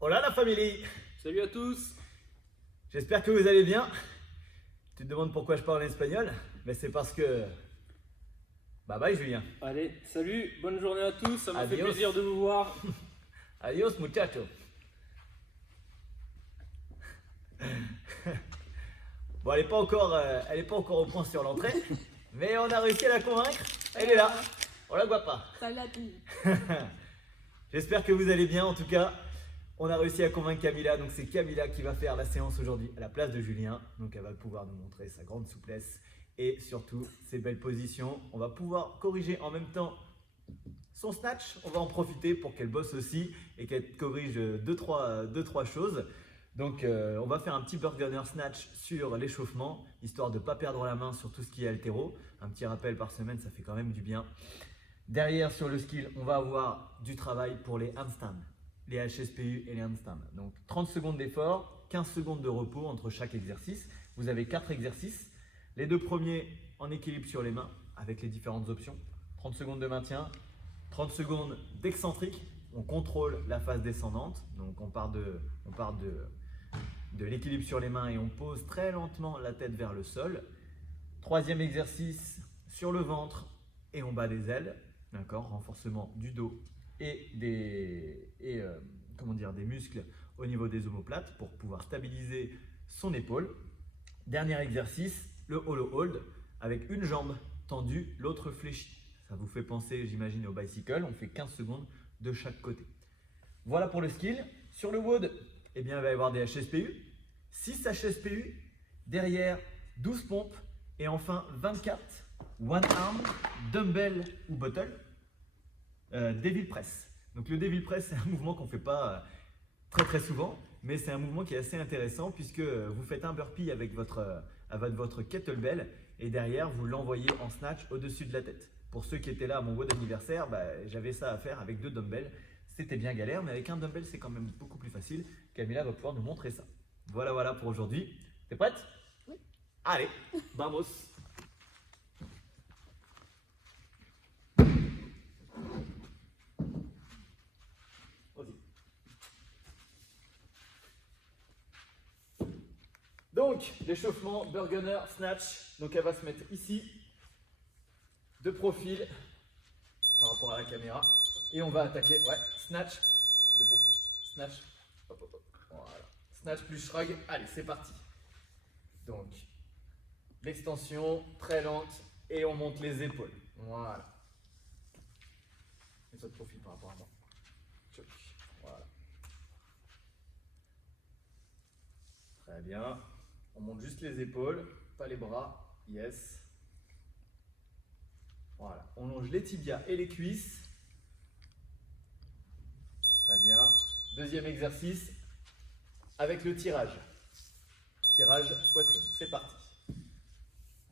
Hola la famille. Salut à tous. J'espère que vous allez bien. Tu te demandes pourquoi je parle en espagnol? Mais c'est parce que... Bye bye Julien. Allez, salut, bonne journée à tous, ça m'a fait Adios. plaisir de vous voir. Adios muchacho. Bon, elle est pas encore au point sur l'entrée, mais on a réussi à la convaincre. Elle est là. On la voit pas. Salut à tous. J'espère que vous allez bien. En tout cas, on a réussi à convaincre Camilla. Donc c'est Camilla qui va faire la séance aujourd'hui à la place de Julien. Donc elle va pouvoir nous montrer sa grande souplesse et surtout ses belles positions. On va pouvoir corriger en même temps son snatch. On va en profiter pour qu'elle bosse aussi et qu'elle corrige deux, trois choses. Donc on va faire un petit burger snatch sur l'échauffement, histoire de ne pas perdre la main sur tout ce qui est haltéro. Un petit rappel par semaine, ça fait quand même du bien. Derrière, sur le skill, on va avoir du travail pour les handstands, les HSPU et les handstands. Donc 30 secondes d'effort, 15 secondes de repos entre chaque exercice. Vous avez 4 exercices. Les deux premiers en équilibre sur les mains avec les différentes options. 30 secondes de maintien, 30 secondes d'excentrique. On contrôle la phase descendante. Donc on part de l'équilibre sur les mains et on pose très lentement la tête vers le sol. Troisième exercice sur le ventre et on bat des ailes. D'accord, renforcement du dos et des muscles au niveau des omoplates pour pouvoir stabiliser son épaule. Dernier exercice, le hollow hold avec une jambe tendue, l'autre fléchie. Ça vous fait penser, j'imagine, au bicycle. On fait 15 secondes de chaque côté. Voilà pour le skill. Sur le WOD, eh bien, il va y avoir des HSPU, 6 HSPU, derrière 12 pompes et enfin 24 one arm, dumbbell ou bottle, devil press. Donc le devil press, c'est un mouvement qu'on ne fait pas très souvent, mais c'est un mouvement qui est assez intéressant puisque vous faites un burpee avec votre kettlebell et derrière vous l'envoyez en snatch au-dessus de la tête. Pour ceux qui étaient là à mon WOD anniversaire, j'avais ça à faire avec 2 dumbbells. C'était bien galère, mais avec un dumbbell c'est quand même beaucoup plus facile. Camilla va pouvoir nous montrer ça. Voilà pour aujourd'hui. T'es prête? Oui. Allez, vamos! Donc, l'échauffement, burgener, snatch. Donc, elle va se mettre ici, de profil, par rapport à la caméra. Et on va attaquer, snatch, de profil. Snatch, hop. Voilà. Snatch plus shrug. Allez, c'est parti. Donc, l'extension, très lente, et on monte les épaules. Voilà. Mets-toi de profil par rapport à moi. Voilà. Très bien. On monte juste les épaules, pas les bras. Yes. Voilà. On longe les tibias et les cuisses. Très bien. Deuxième exercice avec le tirage. Tirage poitrine. C'est parti.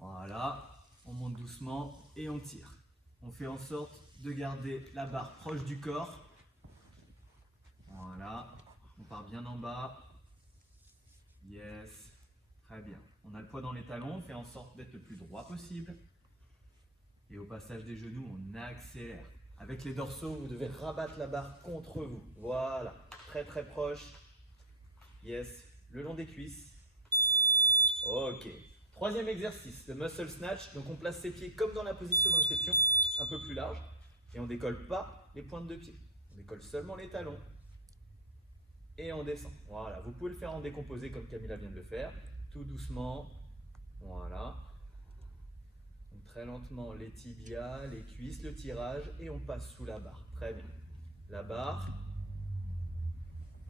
Voilà. On monte doucement et on tire. On fait en sorte de garder la barre proche du corps. Voilà. On part bien en bas. Yes. Très bien. On a le poids dans les talons. On fait en sorte d'être le plus droit possible. Et au passage des genoux, on accélère. Avec les dorsaux, vous devez rabattre la barre contre vous. Voilà. Très proche. Yes. Le long des cuisses. Ok. Troisième exercice, le muscle snatch. Donc on place ses pieds comme dans la position de réception, un peu plus large. Et on décolle pas les pointes de pied. On décolle seulement les talons. Et on descend. Voilà. Vous pouvez le faire en décomposé comme Camilla vient de le faire. Tout doucement. Voilà. Donc, très lentement les tibias, les cuisses, le tirage et on passe sous la barre. Très bien. La barre.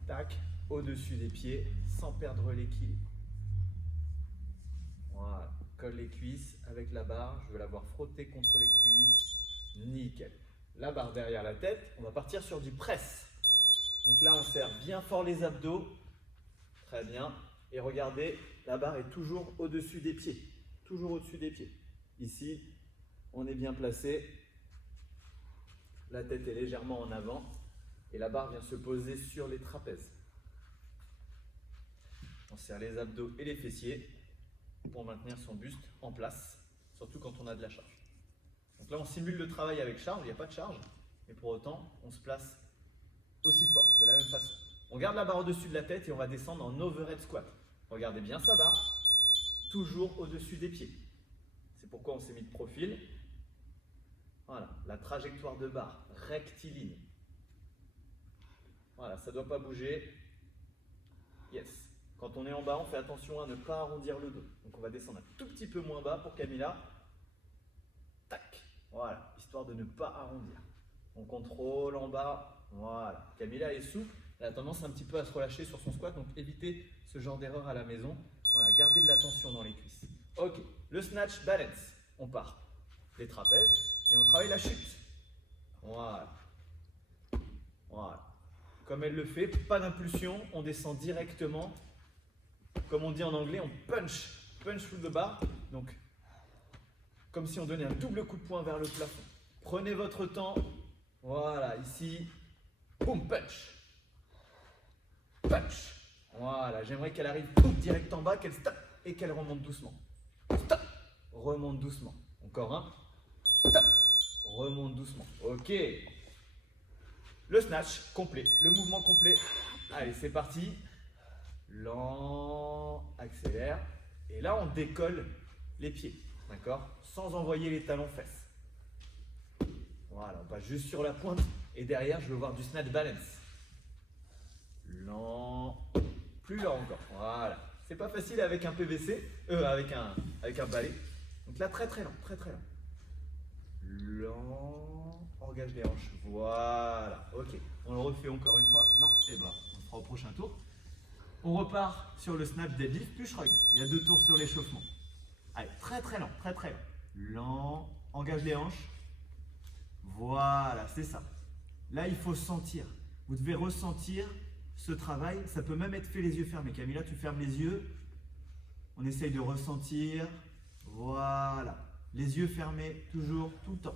Tac. Au-dessus des pieds sans perdre l'équilibre. Voilà. Colle les cuisses avec la barre. Je veux la voir frotter contre les cuisses. Nickel. La barre derrière la tête. On va partir sur du press. Donc là, on serre bien fort les abdos. Très bien. Et regardez, la barre est toujours au-dessus des pieds. Toujours au-dessus des pieds. Ici, on est bien placé. La tête est légèrement en avant. Et la barre vient se poser sur les trapèzes. On serre les abdos et les fessiers pour maintenir son buste en place, surtout quand on a de la charge. Donc là, on simule le travail avec charge. Il n'y a pas de charge. Mais pour autant, on se place aussi fort, de la même façon. On On garde la barre au-dessus de la tête et on va descendre en overhead squat. Regardez bien sa barre, toujours au-dessus des pieds. C'est pourquoi on s'est mis de profil. Voilà, la trajectoire de barre, rectiligne. Voilà, ça ne doit pas bouger. Yes. Quand on est en bas, on fait attention à ne pas arrondir le dos. Donc on va descendre un tout petit peu moins bas pour Camilla. Tac. Voilà, histoire de ne pas arrondir. On contrôle en bas. Voilà. Camilla est souple. Elle a tendance un petit peu à se relâcher sur son squat. Donc évitez ce genre d'erreur à la maison. Voilà, gardez de la tension dans les cuisses. Ok, le snatch balance. On part les trapèzes et on travaille la chute. Voilà. Voilà. Comme elle le fait, pas d'impulsion, on descend directement. Comme on dit en anglais, on punch through the bar. Donc, comme si on donnait un double coup de poing vers le plafond. Prenez votre temps. Voilà, ici. Boum, punch. Punch. Voilà, j'aimerais qu'elle arrive boum, direct en bas, qu'elle stop et qu'elle remonte doucement. Stop. Remonte doucement. Encore un. Stop. Remonte doucement. Ok. Le snatch complet, le mouvement complet. Allez, c'est parti. Lent, accélère. Et là, on décolle les pieds, d'accord? Sans envoyer les talons fesses. Voilà, on passe juste sur la pointe. Et derrière, je veux voir du snatch balance. Lent, plus lent encore. Voilà. C'est pas facile avec un PVC, avec un balai. Donc là, très très lent, très très lent. Lent, engage les hanches. Voilà, ok. On le refait encore une fois. Non, et ben, on le fera au prochain tour. On repart sur le snatch deadlift plus shrug. Il y a 2 tours sur l'échauffement. Allez, très très lent, très très lent. Lent, engage les hanches. Voilà, c'est ça. Là, il faut sentir. Vous devez ressentir ce travail. Ça peut même être fait les yeux fermés. Camilla, tu fermes les yeux. On essaye de ressentir. Voilà. Les yeux fermés, toujours, tout le temps.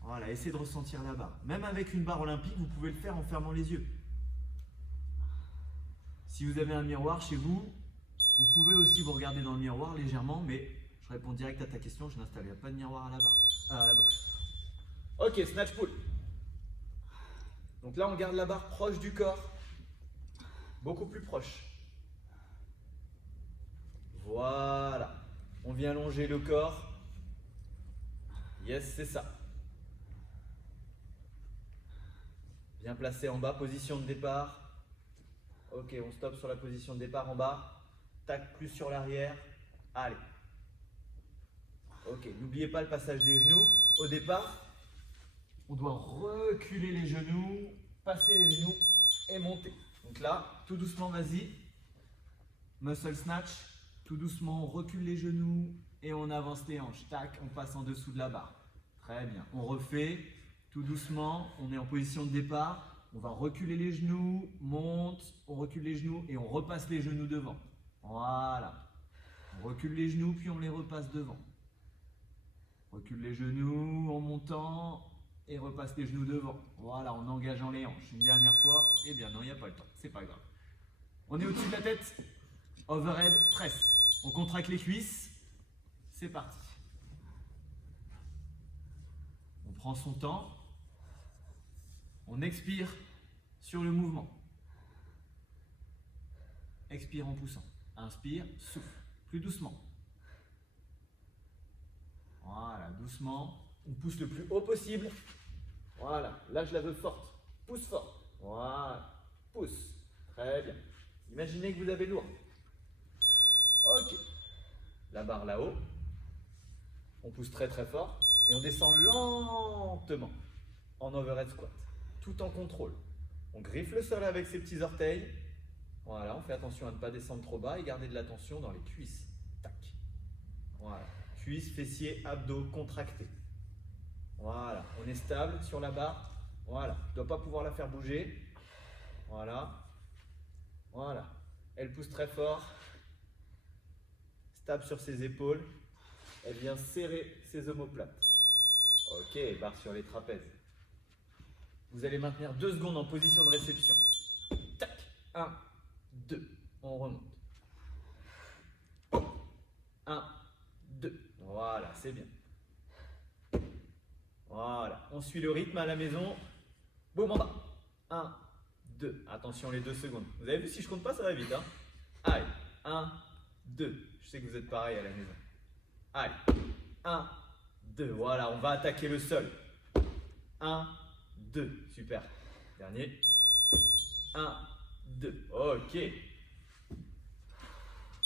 Voilà, essayez de ressentir la barre. Même avec une barre olympique, vous pouvez le faire en fermant les yeux. Si vous avez un miroir chez vous, vous pouvez aussi vous regarder dans le miroir légèrement, mais je réponds direct à ta question, je n'installe pas de miroir à la barre, à la boxe. Ok, snatch pull. Donc là, on garde la barre proche du corps, beaucoup plus proche. Voilà. On vient allonger le corps. Yes, c'est ça. Bien placé en bas, position de départ. Ok, on stoppe sur la position de départ en bas. Tac, plus sur l'arrière. Allez. Ok, n'oubliez pas le passage des genoux. Au départ, on doit reculer les genoux, passer les genoux et monter. Donc là, tout doucement, vas-y. Muscle snatch. Tout doucement, on recule les genoux et on avance les hanches. Tac, on passe en dessous de la barre. Très bien. On refait tout doucement. On est en position de départ. On va reculer les genoux, monte, on recule les genoux et on repasse les genoux devant. Voilà. On recule les genoux puis on les repasse devant. Recule les genoux en montant et repasse les genoux devant. Voilà, en engageant les hanches. Une dernière fois. Eh bien non, il n'y a pas le temps. C'est pas grave. On est au-dessus de la tête. Overhead press. On contracte les cuisses. C'est parti. On prend son temps. On expire sur le mouvement. Expire en poussant. Inspire, souffle. Plus doucement. Voilà, doucement. On pousse le plus haut possible. Voilà, là je la veux forte. Pousse fort. Voilà, pousse. Très bien. Imaginez que vous avez lourd. Ok. La barre là-haut. On pousse très très fort. Et on descend lentement en overhead squat. Tout en contrôle. On griffe le sol avec ses petits orteils. Voilà, on fait attention à ne pas descendre trop bas et garder de la tension dans les cuisses. Tac. Voilà. Cuisses, fessiers, abdos contractés. Voilà. On est stable sur la barre. Voilà. Je ne dois pas pouvoir la faire bouger. Voilà. Voilà. Elle pousse très fort. Stable sur ses épaules. Elle vient serrer ses omoplates. Ok, barre sur les trapèzes. Vous allez maintenir 2 secondes en position de réception. Tac. 1, 2. On remonte. 1, 2. Voilà, c'est bien. Voilà. On suit le rythme à la maison. Boum en bas. 1, 2. Attention les 2 secondes. Vous avez vu, si je compte pas, ça va vite. Hein. Allez, 1, 2. Je sais que vous êtes pareil à la maison. Allez, 1, 2. Voilà, on va attaquer le sol. 1, 2. Super. Dernier. 1, 2. Ok.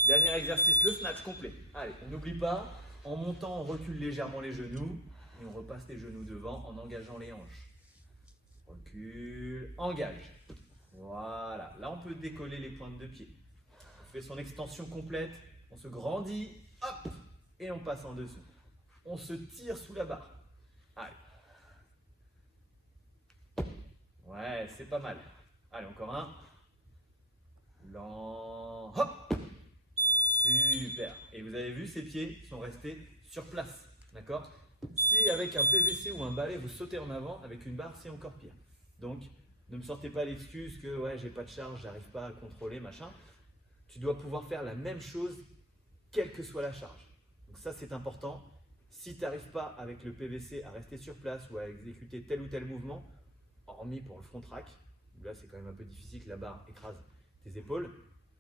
Dernier exercice, le snatch complet. Allez, on n'oublie pas, en montant, on recule légèrement les genoux et on repasse les genoux devant en engageant les hanches. Recule, engage. Voilà, là on peut décoller les pointes de pied. On fait son extension complète, on se grandit, hop, et on passe en dessous. On se tire sous la barre. Allez. Ouais, c'est pas mal. Allez, encore un. Lent, hop. Super. Et vous avez vu, ces pieds sont restés sur place. D'accord? Si avec un PVC ou un balai, vous sautez en avant, avec une barre, c'est encore pire. Donc, ne me sortez pas l'excuse que ouais, j'ai pas de charge, j'arrive pas à contrôler, machin. Tu dois pouvoir faire la même chose, quelle que soit la charge. Donc ça, c'est important. Si tu n'arrives pas avec le PVC à rester sur place ou à exécuter tel ou tel mouvement, hormis pour le front rack, là c'est quand même un peu difficile que la barre écrase tes épaules.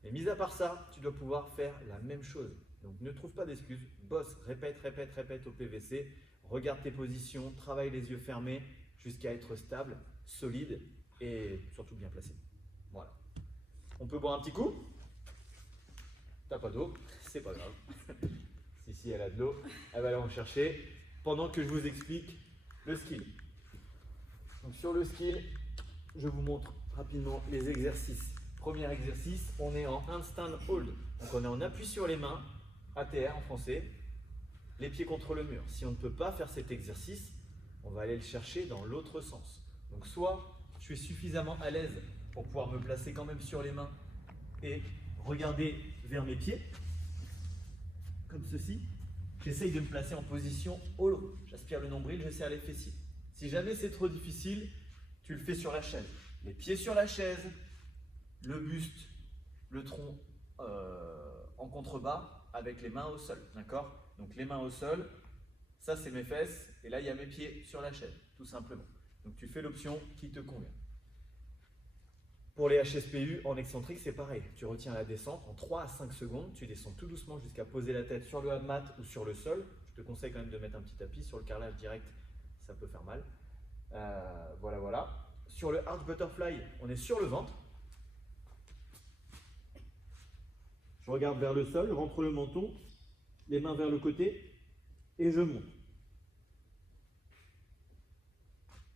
Mais mis à part ça, tu dois pouvoir faire la même chose. Donc ne trouve pas d'excuses, bosse, répète, répète, répète au PVC, regarde tes positions, travaille les yeux fermés jusqu'à être stable, solide et surtout bien placé. Voilà. On peut boire un petit coup. T'as pas d'eau, c'est pas grave. Si elle a de l'eau, elle va aller en chercher pendant que je vous explique le skill. Donc sur le skill, je vous montre rapidement les exercices. Premier exercice, on est en handstand hold. Donc on est en appui sur les mains, ATR en français, les pieds contre le mur. Si on ne peut pas faire cet exercice, on va aller le chercher dans l'autre sens. Donc soit je suis suffisamment à l'aise pour pouvoir me placer quand même sur les mains et regarder vers mes pieds, comme ceci. J'essaye de me placer en position hollow. J'aspire le nombril, je serre les fessiers. Si jamais c'est trop difficile, tu le fais sur la chaise. Les pieds sur la chaise, le buste, le tronc en contrebas avec les mains au sol. D'accord? Donc les mains au sol, ça c'est mes fesses et là il y a mes pieds sur la chaise, tout simplement. Donc tu fais l'option qui te convient. Pour les HSPU en excentrique, c'est pareil. Tu retiens la descente en 3 à 5 secondes. Tu descends tout doucement jusqu'à poser la tête sur le hammat ou sur le sol. Je te conseille quand même de mettre un petit tapis. Sur le carrelage direct, ça peut faire mal. Voilà, voilà. Sur le arch butterfly, on est sur le ventre. Je regarde vers le sol, je rentre le menton, les mains vers le côté et je monte.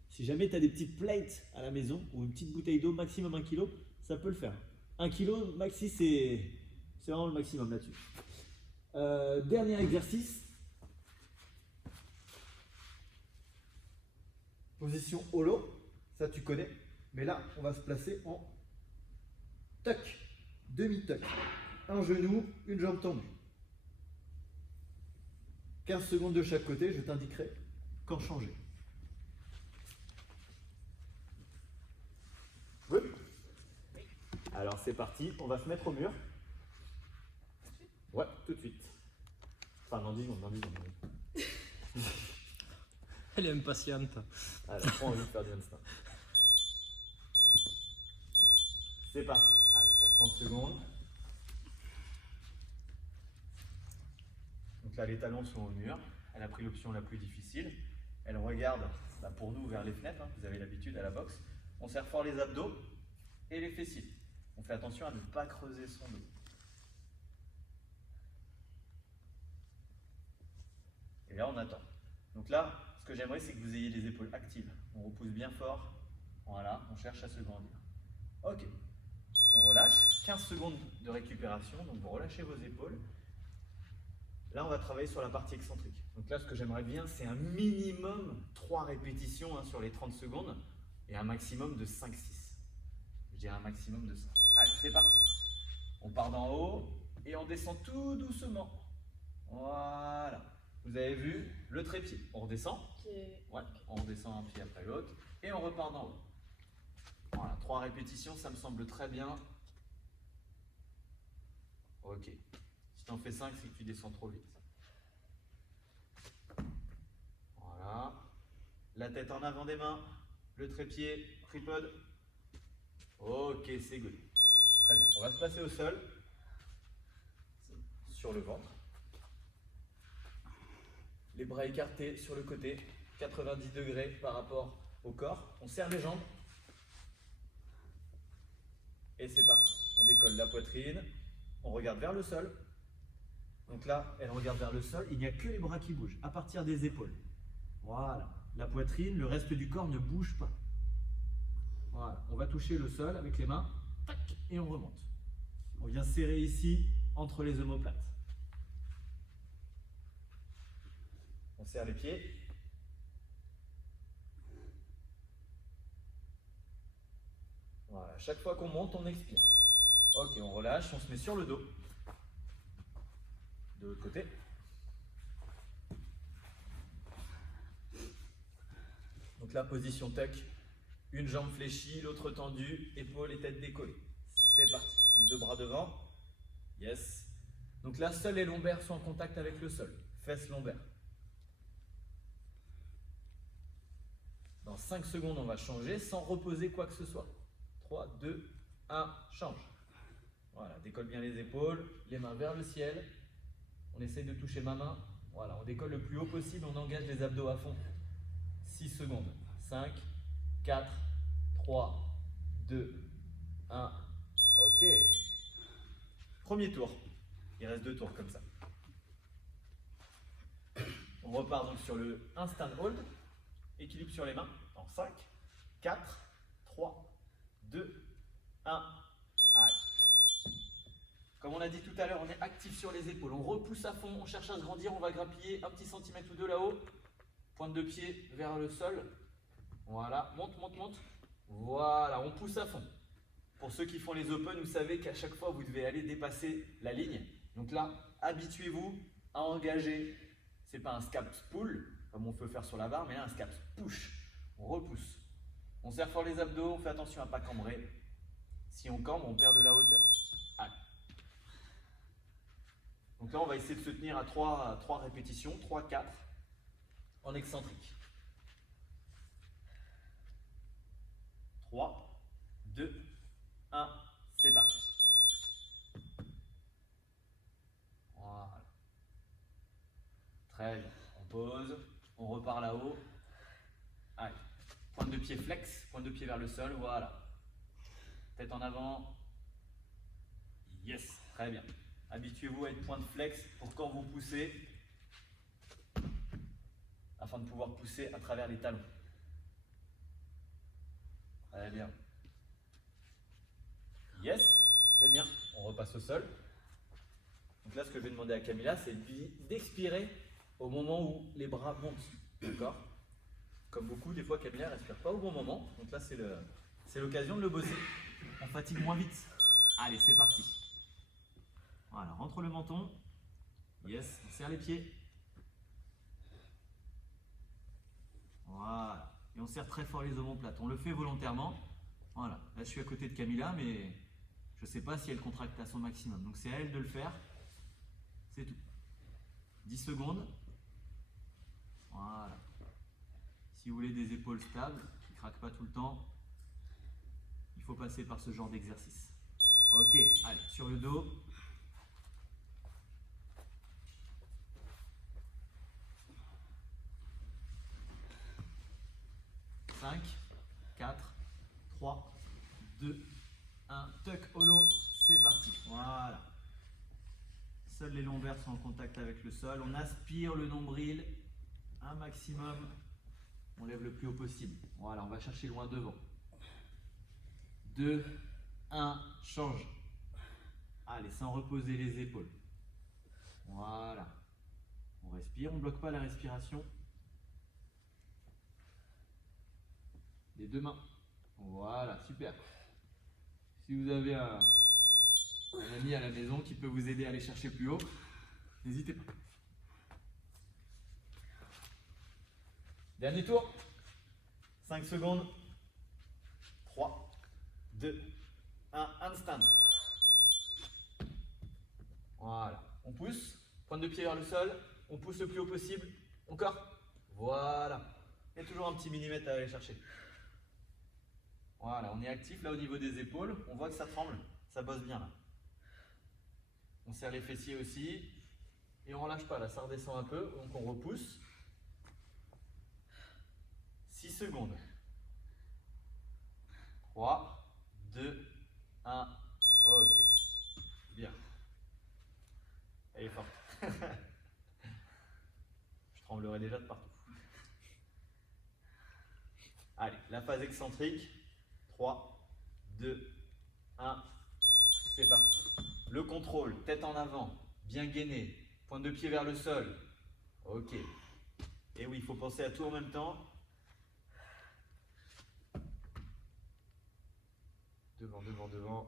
Si jamais tu as des petites plates à la maison ou une petite bouteille d'eau, maximum 1 kg, ça peut le faire. 1 kg, maxi, c'est vraiment le maximum là-dessus. Dernier exercice. Position hollow, ça tu connais. Mais là, on va se placer en tuck, demi-tuck. Un genou, une jambe tendue. 15 secondes de chaque côté, je t'indiquerai quand changer. Oui. Alors c'est parti, on va se mettre au mur. Ouais, tout de suite. Enfin, dans 10 secondes, dans 10 secondes. Elle est impatiente. Elle a trop envie de faire du handstand. C'est parti. Allez, pour 30 secondes. Donc là, les talons sont au mur. Elle a pris l'option la plus difficile. Elle regarde, pour nous, vers les fenêtres. Vous avez l'habitude à la boxe. On serre fort les abdos et les fessiers. On fait attention à ne pas creuser son dos. Et là, on attend. Donc là, ce que j'aimerais, c'est que vous ayez les épaules actives. On repousse bien fort. Voilà, on cherche à se grandir. Ok. On relâche. 15 secondes de récupération. Donc vous relâchez vos épaules. Là, on va travailler sur la partie excentrique. Donc là, ce que j'aimerais bien, c'est un minimum 3 répétitions sur les 30 secondes et un maximum de 5-6. Je dirais un maximum de 5. Allez, c'est parti. On part d'en haut et on descend tout doucement. Voilà. Vous avez vu le trépied. On redescend. Ouais, on redescend un pied après l'autre et on repart d'en haut. Voilà, 3 répétitions, ça me semble très bien. Ok. Si tu en fais 5, c'est que tu descends trop vite. Voilà. La tête en avant des mains, le trépied, tripode. Ok. et c'est good. Très bien. On va se placer au sol, sur le ventre. Les bras écartés sur le côté, 90 degrés par rapport au corps. On serre les jambes. Et c'est parti. On décolle la poitrine. On regarde vers le sol. Donc là, elle regarde vers le sol. Il n'y a que les bras qui bougent, à partir des épaules. Voilà. La poitrine, le reste du corps ne bouge pas. Voilà. On va toucher le sol avec les mains. Tac, et on remonte. On vient serrer ici, entre les omoplates. On serre les pieds. Voilà. Chaque fois qu'on monte, on expire. Ok, on relâche, on se met sur le dos. De l'autre côté. Donc là, position tuck. Une jambe fléchie, l'autre tendue, épaules et tête décollée. C'est parti. Les deux bras devant. Yes. Donc là, seuls les lombaires sont en contact avec le sol. Fesses lombaires. Dans 5 secondes, on va changer sans reposer quoi que ce soit. 3, 2, 1, change. Voilà, décolle bien les épaules, les mains vers le ciel. On essaye de toucher ma main. Voilà, on décolle le plus haut possible, on engage les abdos à fond. 6 secondes. 5, 4, 3, 2, 1. Ok. Premier tour. Il reste 2 tours comme ça. On repart donc sur le handstand hold. Équilibre sur les mains. En 5, 4, 3, 2, 1. Allez. Comme on a dit tout à l'heure, on est actif sur les épaules. On repousse à fond, on cherche à se grandir, on va grappiller un petit centimètre ou deux là-haut. Pointe de pied vers le sol. Voilà, monte, monte, monte. Voilà, on pousse à fond. Pour ceux qui font les open, vous savez qu'à chaque fois, vous devez aller dépasser la ligne. Donc là, habituez-vous à engager. Ce n'est pas un scaps pull, comme on peut faire sur la barre, mais là, un scaps push. On repousse. On serre fort les abdos, on fait attention à ne pas cambrer. Si on cambre, on perd de la hauteur. Allez. Donc là, on va essayer de se tenir à 3 répétitions, 3, 4, en excentrique. 3, 2, 1, c'est parti. Voilà. Très bien. On pose, on repart là-haut. Allez. Pointe de pied flex, pointe de pied vers le sol, voilà. Tête en avant. Yes, très bien. Habituez-vous à être pointe flex pour quand vous poussez, afin de pouvoir pousser à travers les talons. Très bien. Yes, c'est bien. On repasse au sol. Donc là, ce que je vais demander à Camilla, c'est d'expirer au moment où les bras montent. D'accord? Comme beaucoup, des fois, Camilla ne respire pas au bon moment. Donc là, c'est l'occasion de le bosser. On fatigue moins vite. Allez, c'est parti. Voilà, rentre le menton. Yes, on serre les pieds. Voilà. Et on serre très fort les omoplates. On le fait volontairement. Voilà. Là, je suis à côté de Camilla, mais je ne sais pas si elle contracte à son maximum. Donc, c'est à elle de le faire. C'est tout. 10 secondes. Voilà. Si vous voulez des épaules stables, qui ne craquent pas tout le temps, il faut passer par ce genre d'exercice. Ok, allez, sur le dos. 5, 4, 3, 2, 1. Tuck, holo, c'est parti. Voilà. Seuls les lombaires sont en contact avec le sol. On aspire le nombril un maximum. On lève le plus haut possible. Voilà, on va chercher loin devant. 2, 1, change. Allez, sans reposer les épaules. Voilà. On respire, on ne bloque pas la respiration. Les deux mains. Voilà, super. Si vous avez un ami à la maison qui peut vous aider à aller chercher plus haut, n'hésitez pas. Dernier tour. 5 secondes. 3, 2, 1, handstand. Voilà. On pousse. Pointe de pied vers le sol. On pousse le plus haut possible. Encore. Voilà. Il y a toujours un petit millimètre à aller chercher. Voilà, on est actif là au niveau des épaules. On voit que ça tremble, ça bosse bien là. On serre les fessiers aussi. Et on relâche pas, là ça redescend un peu, donc on repousse. 6 secondes. 3, 2, 1. Ok. Bien. Elle est forte. Je tremblerai déjà de partout. Allez, la phase excentrique. 3, 2, 1. C'est parti. Le contrôle, tête en avant, bien gainé. Pointe de pied vers le sol. Ok. Et oui, il faut penser à tout en même temps. Devant, devant, devant.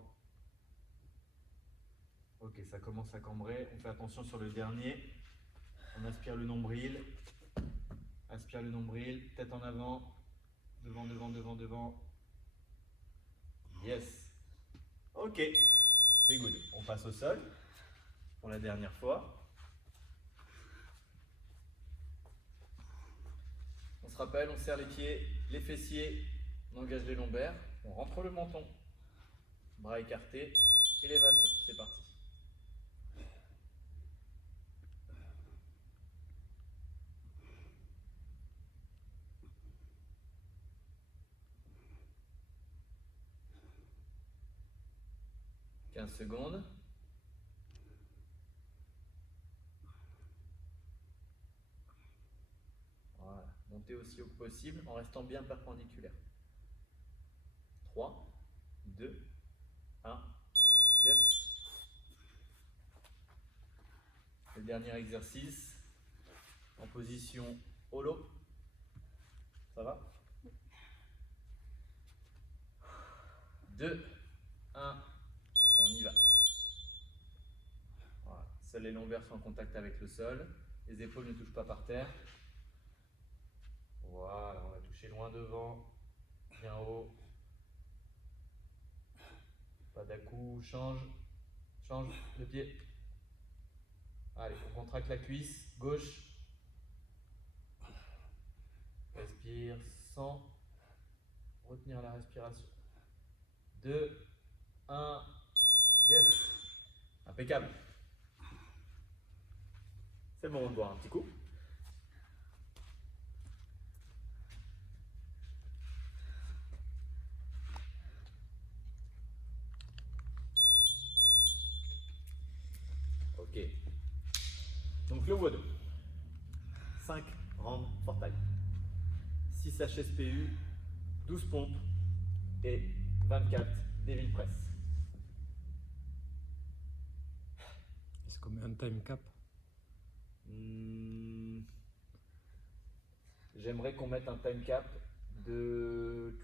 Ok, ça commence à cambrer. On fait attention sur le dernier. On aspire le nombril. Aspire le nombril. Tête en avant. Devant, devant, devant, devant. Yes. Ok. C'est good. On passe au sol pour la dernière fois. On se rappelle, on serre les pieds, les fessiers, on engage les lombaires, on rentre le menton. Bras écartés, élévation. C'est parti. « 15 secondes. Voilà. Montez aussi haut que possible en restant bien perpendiculaire. 3, 2, 1. Yes. Le dernier exercice en position holo. Ça va? 2, 1. On y va. Voilà. Seuls les lombaires sont en contact avec le sol. Les épaules ne touchent pas par terre. Voilà, on va toucher loin devant, bien haut. Pas d'à-coup, change le pied. Allez, on contracte la cuisse, gauche. Respire sans retenir la respiration. 2, 1, yes. Impeccable. C'est le moment de boire un petit coup. Ok. Donc le WOD. 5 rounds for time. 6 HSPU, 12 pompes et 24 Devil Press. Est-ce qu'on met un time cap? J'aimerais qu'on mette un time cap de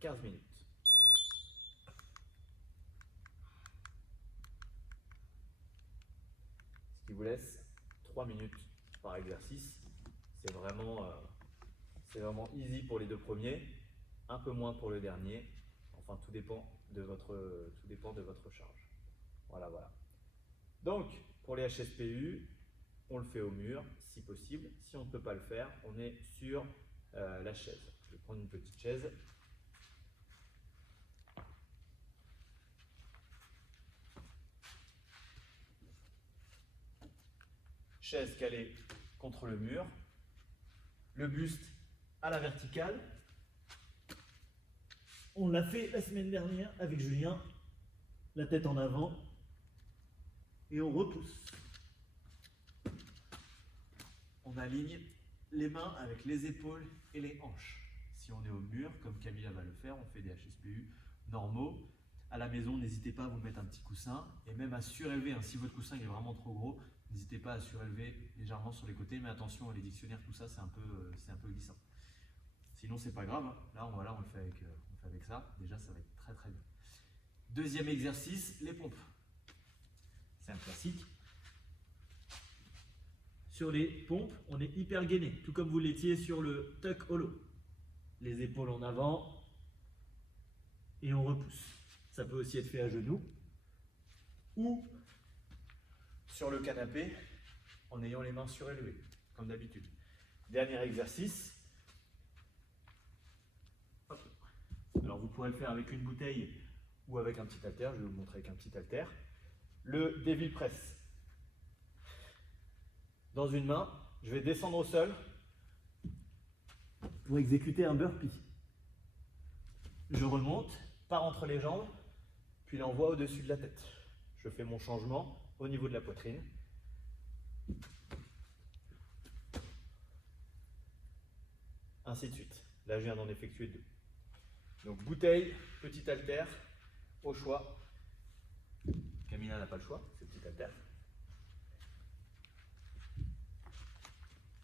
15 minutes. Ce qui vous laisse 3 minutes par exercice. C'est vraiment easy pour les deux premiers, un peu moins pour le dernier. Enfin, tout dépend de votre charge. Voilà, voilà. Donc, pour les HSPU, on le fait au mur, si possible. Si on ne peut pas le faire, on est sur la chaise. Je vais prendre une petite chaise. Chaise calée contre le mur. Le buste à la verticale. On l'a fait la semaine dernière avec Julien. La tête en avant. Et on repousse. On aligne les mains avec les épaules et les hanches. Si on est au mur, comme Camilla va le faire, on fait des HSPU normaux. À la maison, n'hésitez pas à vous mettre un petit coussin et même à surélever. Si votre coussin est vraiment trop gros, n'hésitez pas à surélever légèrement sur les côtés. Mais attention, les dictionnaires, tout ça, c'est un peu glissant. Sinon, c'est pas grave. Là, on le fait avec ça. Déjà, ça va être très très bien. Deuxième exercice, les pompes. C'est un classique. Sur les pompes, on est hyper gainé, tout comme vous l'étiez sur le tuck holo. Les épaules en avant et on repousse. Ça peut aussi être fait à genoux ou sur le canapé en ayant les mains surélevées, comme d'habitude. Dernier exercice. Hop. Alors vous pourrez le faire avec une bouteille ou avec un petit haltère. Je vais vous montrer avec un petit haltère. Le Devil Press. Dans une main, je vais descendre au sol pour exécuter un burpee. Je remonte, pars entre les jambes, puis l'envoie au-dessus de la tête. Je fais mon changement au niveau de la poitrine. Ainsi de suite. Là, je viens d'en effectuer 2. Donc bouteille, petit haltère, au choix. Camilla n'a pas le choix, c'est petit haltère.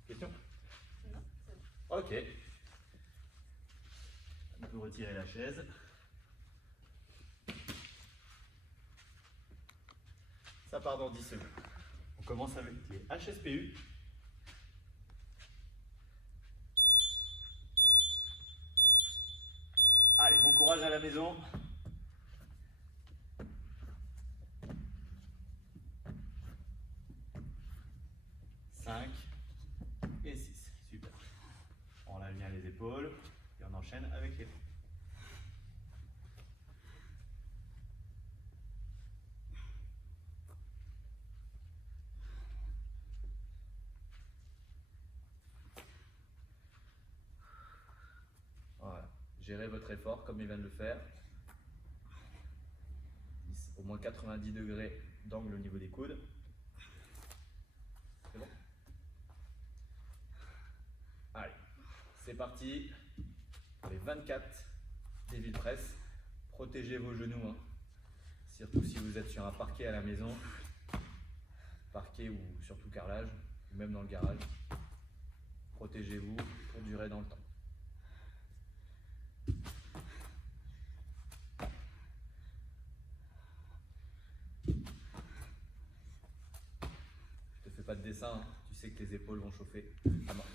Question? Non, c'est bon. Ok. On peut retirer la chaise. Ça part dans 10 secondes. On commence avec les HSPU. Allez, bon courage à la maison. Cinq et 6. Super. On lâche bien les épaules et on enchaîne avec les bras. Voilà. Gérez votre effort comme il vient de le faire. Au moins 90 degrés d'angle au niveau des coudes. C'est bon? Allez, c'est parti. Les 24 Devil Press. Protégez vos genoux, hein. Surtout si vous êtes sur un parquet à la maison, parquet ou surtout carrelage, ou même dans le garage. Protégez-vous pour durer dans le temps. Je te fais pas de dessin, hein. Tu sais que tes épaules vont chauffer à mort.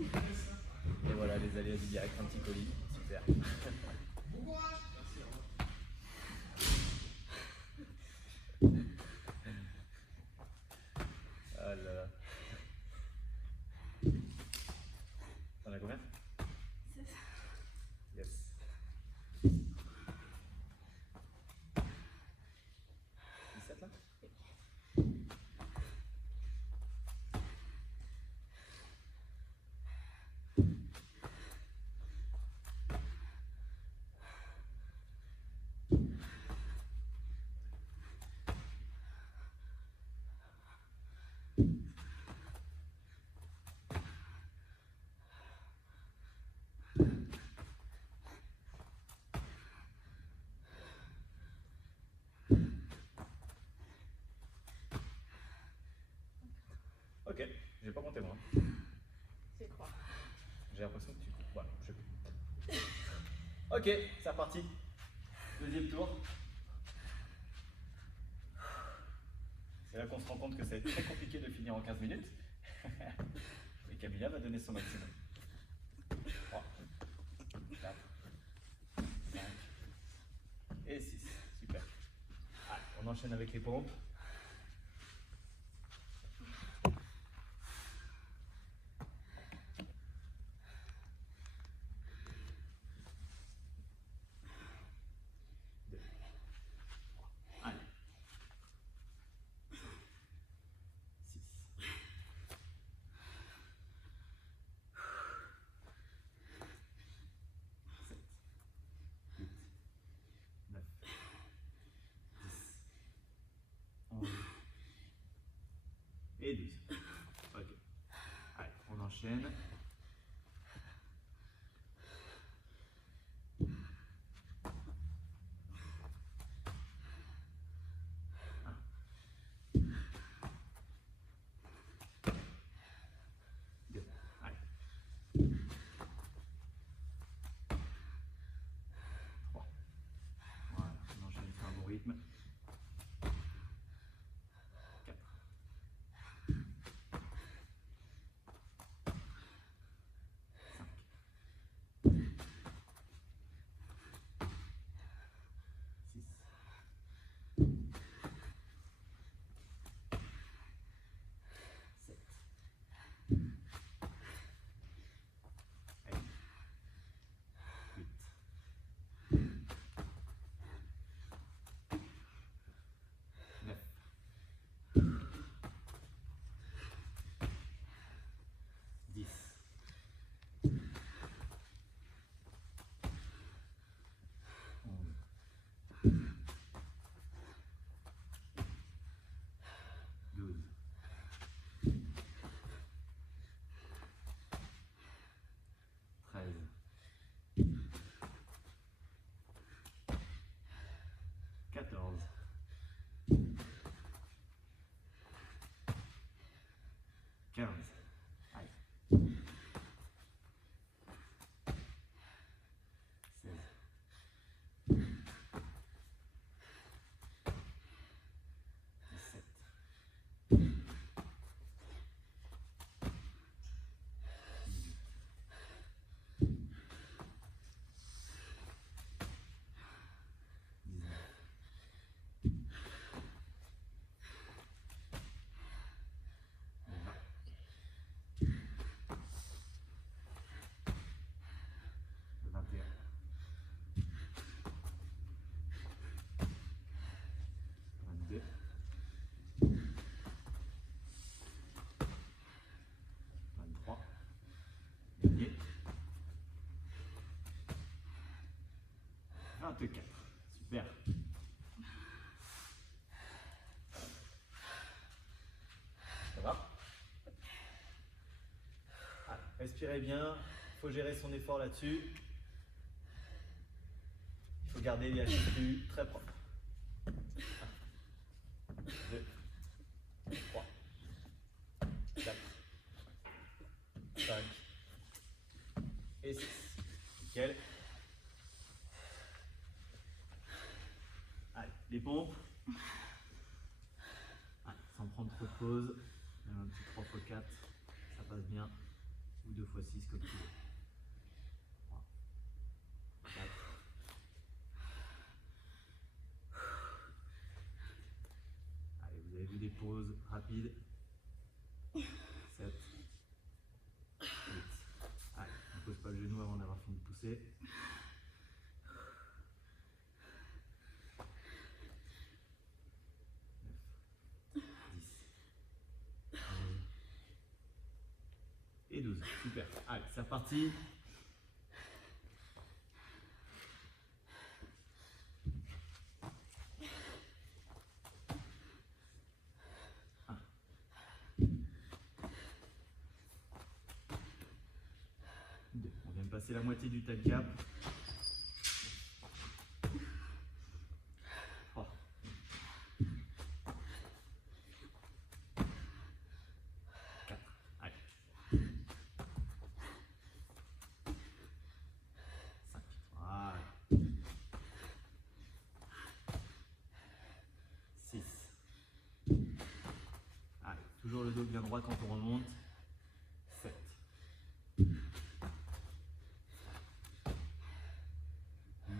Et voilà les aléas du direct, un petit colis, super. Ah là là. T'en as combien? Yes. 17 là? Ok, j'ai pas compté moi. C'est quoi? J'ai l'impression que tu... Voilà, je sais pas. Ok, c'est reparti. Deuxième tour. C'est là qu'on se rend compte que ça va être très compliqué de finir en 15 minutes. Et Camilla va donner son maximum. 3, 4, 5 et 6. Super. Allez, on enchaîne avec les pompes. Allez. 6. 7. 8. 9. 10. 11. Et 12. Ok. Allez, on enchaîne. 15. Allez. 16. 17. 23. Dernier. 24. Super. Ça va? Ah, respirez bien. Il faut gérer son effort là-dessus. Il faut garder les HSPU très propres. 1, 2, 3, 4, 5 et 6. Nickel. Allez, les pompes. Allez, sans prendre trop de pause. Même un petit 3 x 4, ça passe bien. Ou 2 x 6 comme tu veux. 3, 4. Allez, vous avez vu des pauses rapides. 7, 8. Allez, on ne pose pas le genou avant d'avoir fini de pousser. 9, 10, 11 et 12. Super. Allez, c'est reparti. On vient de passer la moitié du time cap. 3. 4. Allez. 5. Voilà. 6. Allez, toujours le dos bien droit quand on remonte. 7. 8. 9.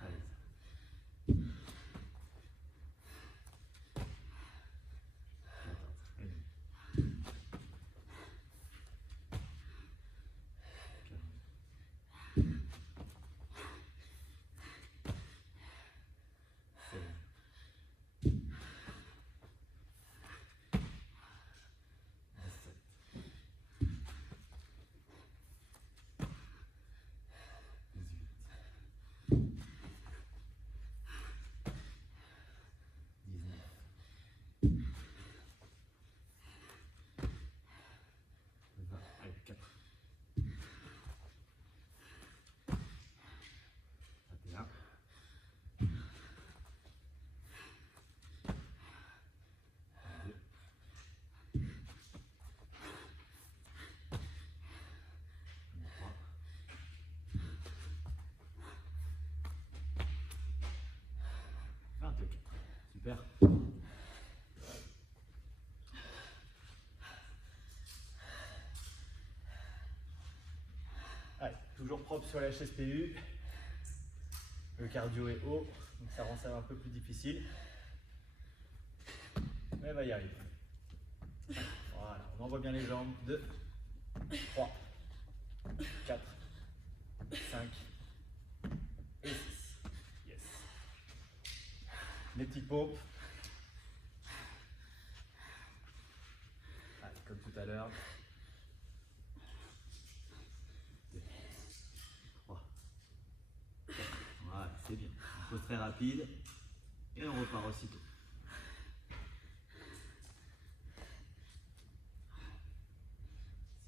Allez. 10. 11. 24. Super. Allez, toujours propre sur la HSPU. Le cardio est haut, donc ça rend ça un peu plus difficile. Mais elle va y arriver. Voilà, on envoie bien les jambes. 2, 3, 4, 5 et 6. Yes. Les petites pompes. Allez, comme tout à l'heure. 2, Pause très rapide. Et on repart aussitôt.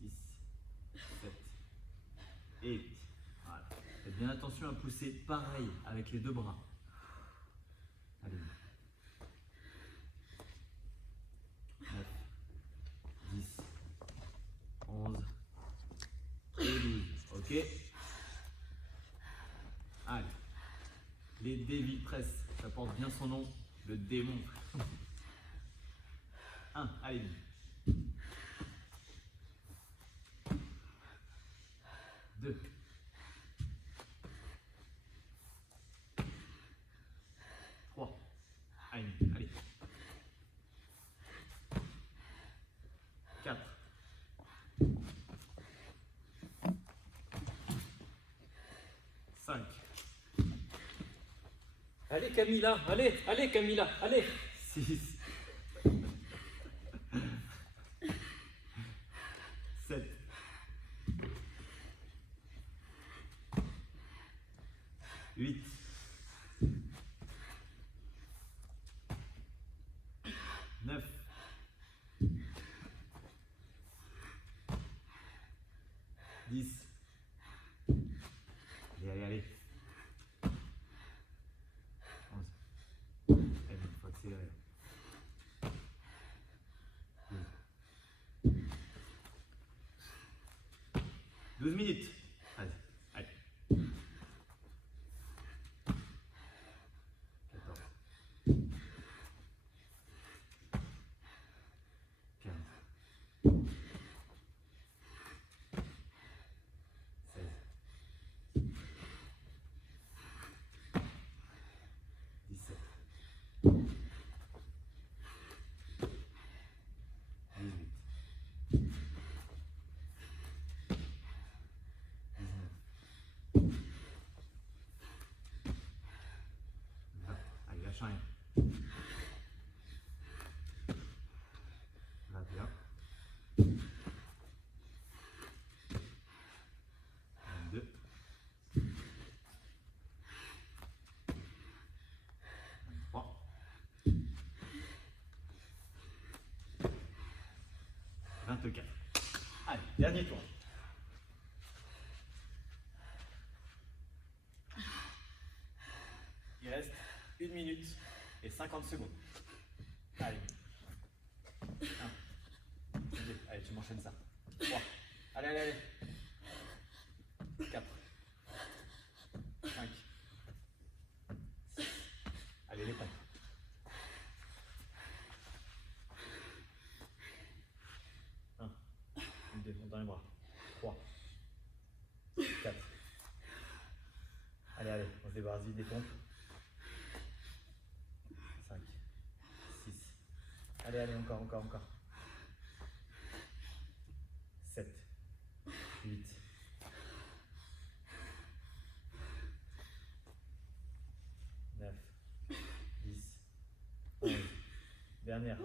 6, 7 et 8. Voilà. Faites bien attention à pousser pareil avec les deux bras. Allez. 9, 10, 11 et 12. Ok. Allez. Les Devil Press, ça porte bien son nom, le démon. 1, allez. 2. 3. Allez. 4. 5. Allez Camilla, allez Camilla, allez. 6. 7. 8. 9. 10. Allez. 11. Allez, il faut accélérer. 12 minutes. Allez. 14. 15. 16. 17. 18. 19. Allez, lâche rien. 21. 22. 23. 24. Allez, dernier tour. Il reste 1 minute et 50 secondes. Allez. 1. 2. Allez, tu m'enchaînes ça. 3. Allez. 4. 5. 6. Allez, les pompes. 1. 2. Monte dans les bras. 3. 4. Allez, on se débarrasse vite des pompes. 5. 6. Allez, encore. 7. 8. 9. 10. 11. Dernière.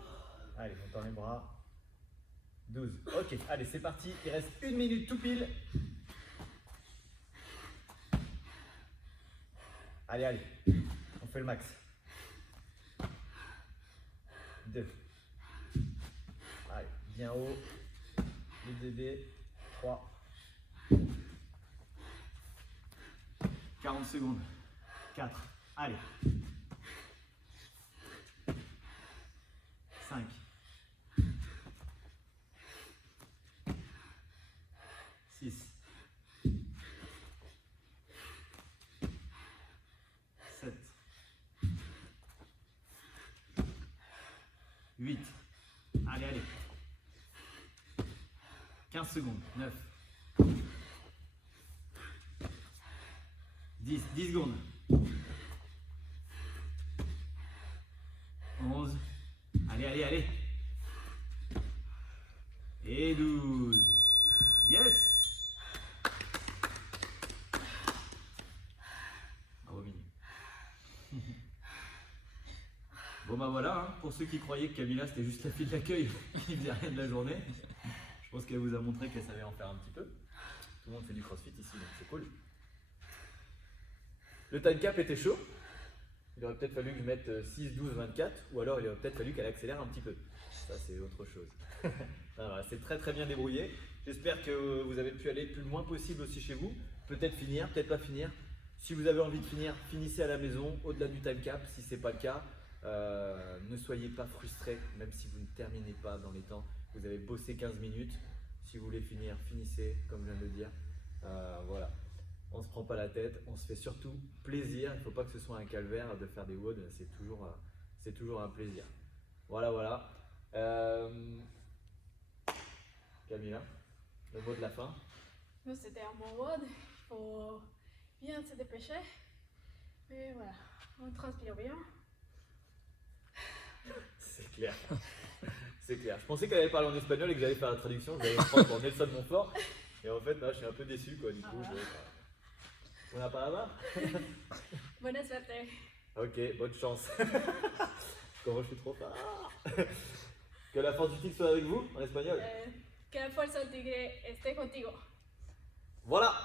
Allez, on tend les bras. 12. Ok, allez, c'est parti. Il reste 1 minute tout pile. Allez. On fait le max. 2. Allez, bien haut. Le bébé. 3. 40 secondes. 4. Allez. 5. 6. 7. 8. Allez. 15 secondes. 9. 10 secondes. 11. Allez. Et 12. Yes! Bravo, Mini. Bon bah voilà, hein, pour ceux qui croyaient que Camilla c'était juste la fille d'accueil, qui faisait rien de la journée, je pense qu'elle vous a montré qu'elle savait en faire un petit peu. Tout le monde fait du crossfit ici, donc c'est cool. Le time cap était chaud. Il aurait peut-être fallu que je mette 6, 12, 24, ou alors il aurait peut-être fallu qu'elle accélère un petit peu. Ça, c'est autre chose. Alors, c'est très très bien débrouillé. J'espère que vous avez pu aller le plus loin possible aussi chez vous. Peut-être finir, peut-être pas finir. Si vous avez envie de finir, finissez à la maison, au-delà du time cap. Si ce n'est pas le cas, ne soyez pas frustrés, même si vous ne terminez pas dans les temps. Vous avez bossé 15 minutes. Si vous voulez finir, finissez, comme je viens de le dire. Voilà. On ne se prend pas la tête, on se fait surtout plaisir. Il ne faut pas que ce soit un calvaire de faire des WOD, c'est toujours un plaisir. Voilà, voilà. Camilla, le mot de la fin. Non, c'était un bon WOD. Il faut bien se dépêcher. Mais voilà, on transpire bien. C'est clair. C'est clair. Je pensais qu'elle allait parler en espagnol et que j'allais faire la traduction. Je vais prendre pour Nelson Montfort. Et en fait, là, je suis un peu déçu, quoi. Du coup, on n'a pas la main. Bonne suerte. Ok, bonne chance. Comment je suis trop fort. Que la force du tigre soit avec vous, en espagnol. Que la fuerza del tigre esté contigo. Voilà.